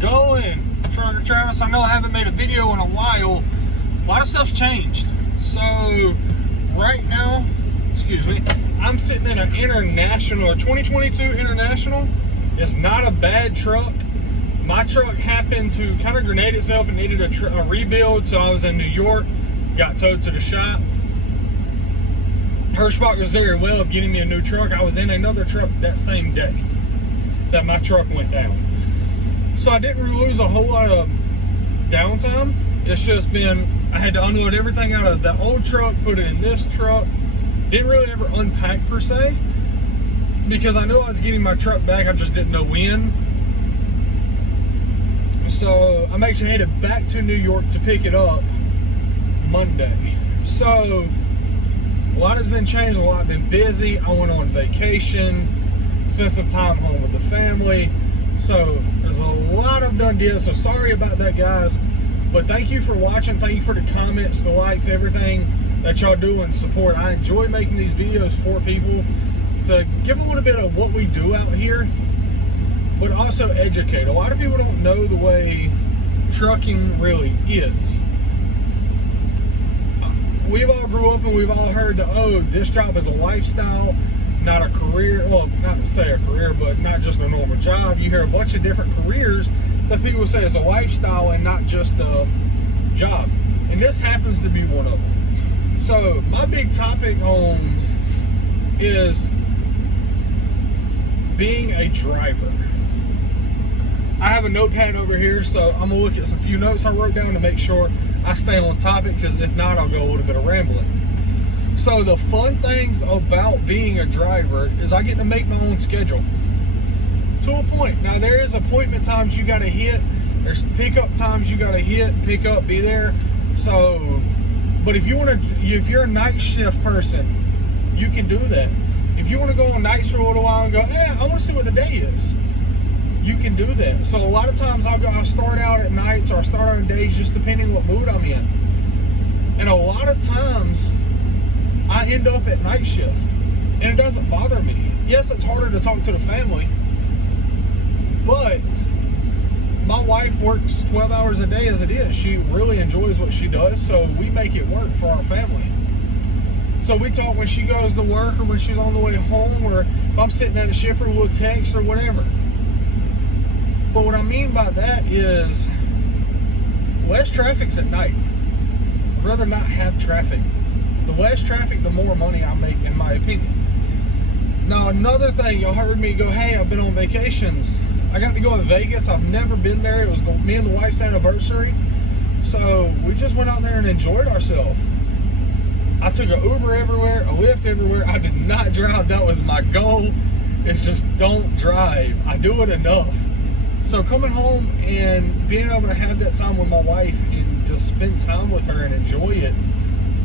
going? Trucker Travis. I know I haven't made a video in a while. A lot of stuff's changed. So right now, excuse me, I'm sitting in an International, a 2022 International. It's not a bad truck. My truck happened to kind of grenade itself and needed a rebuild, so I was in New York, got towed to the shop. Hirschbach was very well of getting me a new truck. I was in another truck that same day that my truck went down. So I didn't lose a whole lot of downtime. It's just been, I had to unload everything out of that old truck, put it in this truck. Didn't really ever unpack per se, because I knew I was getting my truck back, I just didn't know when. So I'm actually headed back to New York to pick it up Monday. So a lot has been changed, a lot been busy. I went on vacation, spent some time home with the family. So there's a lot of done deals. So sorry about that, guys. But thank you for watching. Thank you for the comments, the likes, everything that y'all do and support. I enjoy making these videos for people to give a little bit of what we do out here, but also educate. A lot of people don't know the way trucking really is. We've all grew up and we've all heard that, oh, this job is a lifestyle, not a career. Well, not to say a career, but not just a normal job. You hear a bunch of different careers that people say it's a lifestyle and not just a job. And this happens to be one of them. So my big topic on is being a driver. I have a notepad over here, so I'm gonna look at some few notes I wrote down to make sure I stay on topic, because if not, I'll go a little bit of rambling. So the fun things about being a driver is I get to make my own schedule to a point. Now there is appointment times you gotta hit, there's pickup times you gotta hit, pick up, be there. So, but if you're a night shift person, you can do that. If you want to go on nights for a little while and go, hey, I want to see what the day is, you can do that. So a lot of times I'll start out at nights, or I'll start out on days, just depending what mood I'm in. And a lot of times I end up at night shift, and it doesn't bother me. Yes, it's harder to talk to the family, but my wife works 12 hours a day as it is. She really enjoys what she does, so we make it work for our family. So we talk when she goes to work, or when she's on the way home, or if I'm sitting at a shipper, we'll text or whatever. But what I mean by that is less traffic's at night. I'd rather not have traffic. The less traffic, the more money I make, in my opinion. Now another thing, y'all heard me go, hey, I've been on vacations. I got to go to Vegas. I've never been there. It was me and the wife's anniversary. So we just went out there and enjoyed ourselves. I took an Uber everywhere, a Lyft everywhere. I did not drive. That was my goal. It's just don't drive. I do it enough. So coming home and being able to have that time with my wife and just spend time with her and enjoy it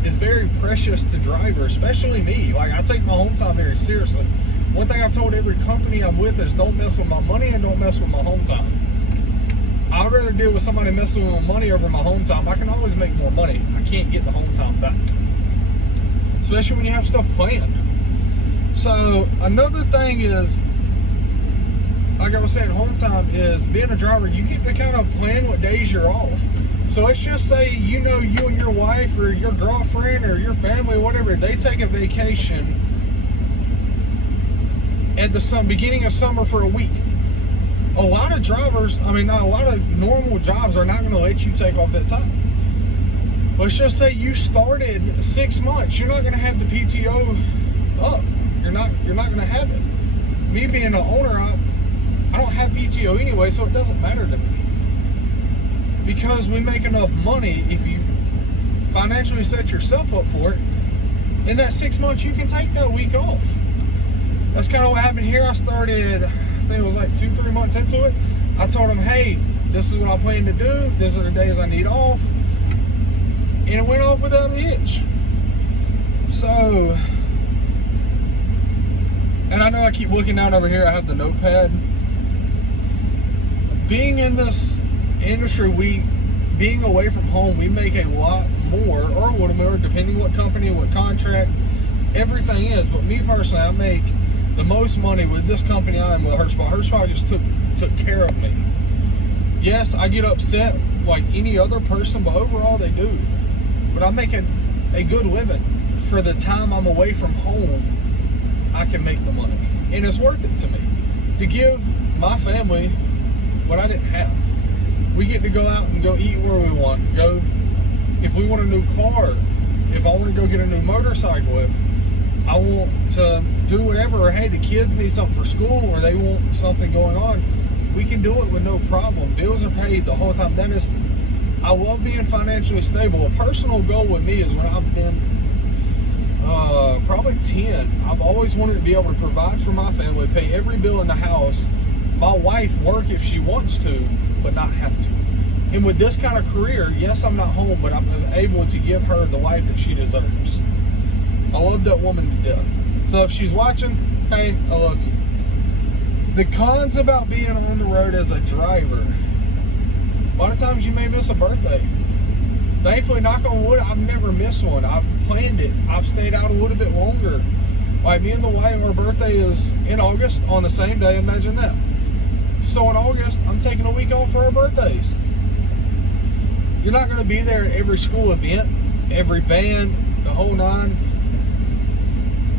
is very precious to drivers, especially me. Like, I take my home time very seriously. One thing I've told every company I'm with is don't mess with my money and don't mess with my home time. I'd rather deal with somebody messing with my money over my home time. I can always make more money. I can't get the home time back, especially when you have stuff planned. So another thing is, like I was saying, home time is being a driver. You get to kind of plan what days you're off. So let's just say, you know, you and your wife or your girlfriend or your family, whatever, they take a vacation at the beginning of summer for a week. A lot of drivers, I mean, a lot of normal jobs are not going to let you take off that time. Let's just say you started 6 months. You're not going to have the PTO up. You're not going to have it. Me being an owner, I don't have PTO anyway, so it doesn't matter to me. Because we make enough money, if you financially set yourself up for it, in that 6 months you can take that week off. That's kind of what happened here. I started, I think it was like 2-3 months into it. I told them, hey, this is what I plan to do. These are the days I need off. And it went off without a hitch. So, and I know I keep looking down over here, I have the notepad. Being in this industry, being away from home, we make a lot more, or a little more, depending what company, what contract, everything is. But me personally, I make the most money with this company I am with, Hirschbach. Hirschbach just took care of me. Yes, I get upset like any other person, but overall they do. But I'm making a good living. For the time I'm away from home, I can make the money. And it's worth it to me to give my family what I didn't have. We get to go out and go eat where we want. Go, if we want a new car, if I want to go get a new motorcycle, if I want to do whatever, or hey, the kids need something for school, or they want something going on, we can do it with no problem. Bills are paid the whole time. I love being financially stable. A personal goal with me is when I've been probably 10, I've always wanted to be able to provide for my family, pay every bill in the house, my wife work if she wants to, but not have to. And with this kind of career, yes, I'm not home, but I'm able to give her the life that she deserves. I love that woman to death. So if she's watching, hey, I love you. The cons about being on the road as a driver, a lot of times you may miss a birthday. Thankfully, knock on wood, I've never missed one. I've planned it. I've stayed out a little bit longer. Like me and the wife, our birthday is in August on the same day, imagine that. So in August, I'm taking a week off for our birthdays. You're not gonna be there at every school event, every band, the whole nine.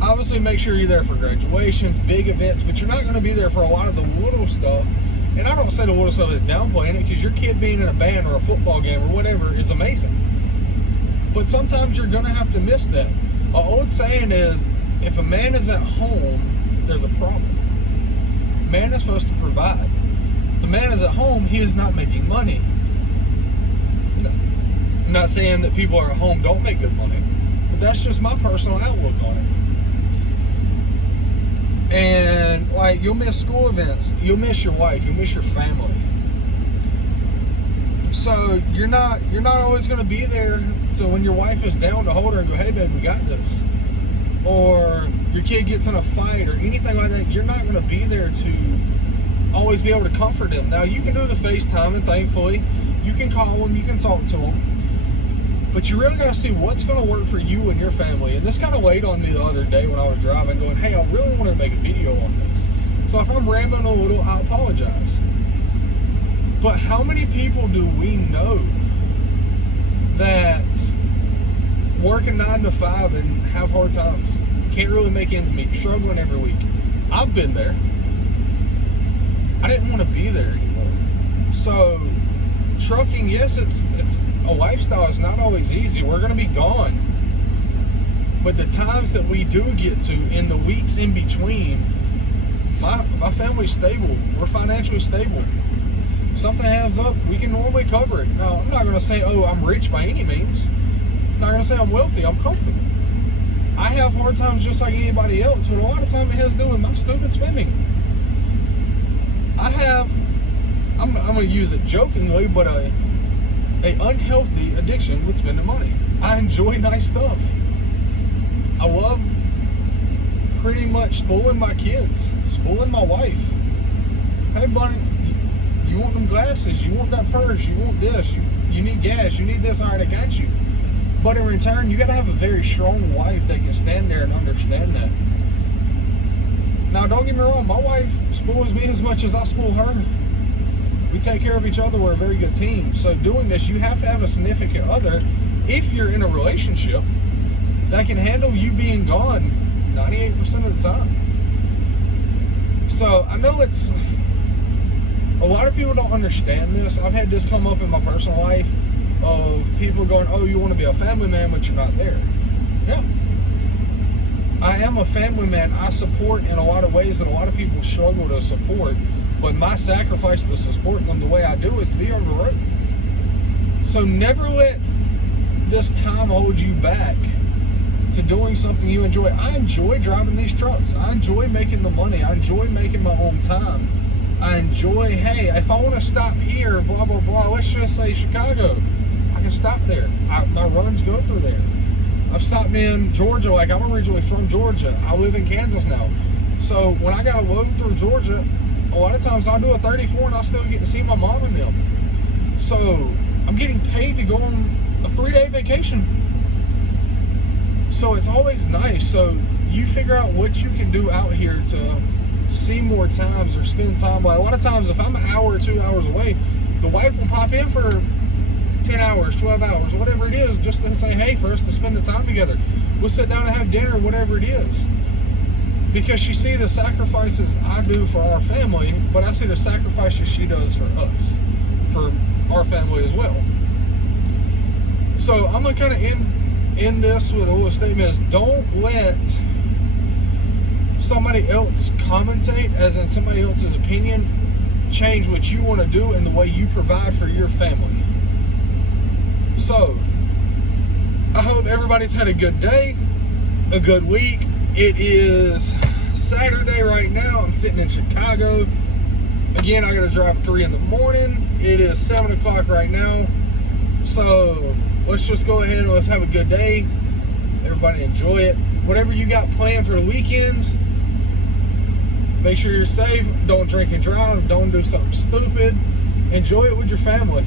Obviously make sure you're there for graduations, big events, but you're not gonna be there for a lot of the little stuff. And I don't say the little stuff is downplaying it, because your kid being in a band or a football game or whatever is amazing. But sometimes you're gonna have to miss that. An old saying is, if a man is at home, there's a problem. Man is supposed to provide. The man is at home, he is not making money. I'm not saying that people are at home don't make good money, but that's just my personal outlook on it. And like, you'll miss school events, you'll miss your wife, you'll miss your family. So you're not always going to be there. So when your wife is down, to hold her and go, hey babe, we got this. Or your kid gets in a fight or anything like that, you're not going to be there to always be able to comfort them. Now you can do the FaceTime, and thankfully you can call them, you can talk to them. But you really got to see what's going to work for you and your family. And this kind of weighed on me the other day when I was driving, going, hey, I really want to make a video on this. So if I'm rambling a little, I apologize. But how many people do we know that work a 9 to 5 and have hard times? Can't really make ends meet, struggling every week. I've been there. I didn't want to be there anymore. So trucking, yes, it's a lifestyle. It's not always easy. We're going to be gone. But the times that we do get to, in the weeks in between, my family's stable. We're financially stable. If something happens up, we can normally cover it. Now, I'm not going to say, oh, I'm rich by any means. I'm not going to say I'm wealthy. I'm comfortable. I have hard times just like anybody else, but a lot of time it has to do with my stupid spending. I'm going to use it jokingly, but a unhealthy addiction with spending money. I enjoy nice stuff. I love pretty much spoiling my kids, spoiling my wife. Hey buddy, you want them glasses, you want that purse, you want this, you need gas, you need this, all right, I got you. But in return, you got to have a very strong wife that can stand there and understand that. Now, don't get me wrong, my wife spoils me as much as I spoil her. We take care of each other. We're a very good team. So doing this, you have to have a significant other, if you're in a relationship, that can handle you being gone 98% of the time. So I know it's, a lot of people don't understand this. I've had this come up in my personal life of people going, oh, you want to be a family man, but you're not there. Yeah. I am a family man. I support in a lot of ways that a lot of people struggle to support. But my sacrifice to support them the way I do is to be on the road. So never let this time hold you back to doing something you enjoy. I enjoy driving these trucks. I enjoy making the money. I enjoy making my own time. I enjoy, hey, if I want to stop here, blah, blah, blah, let's just say Chicago, I can stop there. My runs go through there. I've stopped in Georgia, like I'm originally from Georgia. I live in Kansas now. So when I got to load through Georgia, a lot of times I'll do a 34 and I'll still get to see my mom and them. So I'm getting paid to go on a 3-day vacation. So it's always nice. So you figure out what you can do out here to see more times or spend time. But a lot of times if I'm an hour or 2 hours away, the wife will pop in for 10 hours, 12 hours, whatever it is, just to say, hey, for us to spend the time together. We'll sit down and have dinner, whatever it is. Because she sees the sacrifices I do for our family, but I see the sacrifices she does for us, for our family as well. So I'm going to kind of end this with a little statement is, don't let somebody else commentate, as in somebody else's opinion, change what you want to do and the way you provide for your family. So, I hope everybody's had a good day, a good week. It is Saturday right now. I'm sitting in Chicago. Again, I got to drive at 3 in the morning. It is 7 o'clock right now. So, let's just go ahead and let's have a good day. Everybody enjoy it. Whatever you got planned for the weekends, make sure you're safe. Don't drink and drive. Don't do something stupid. Enjoy it with your family.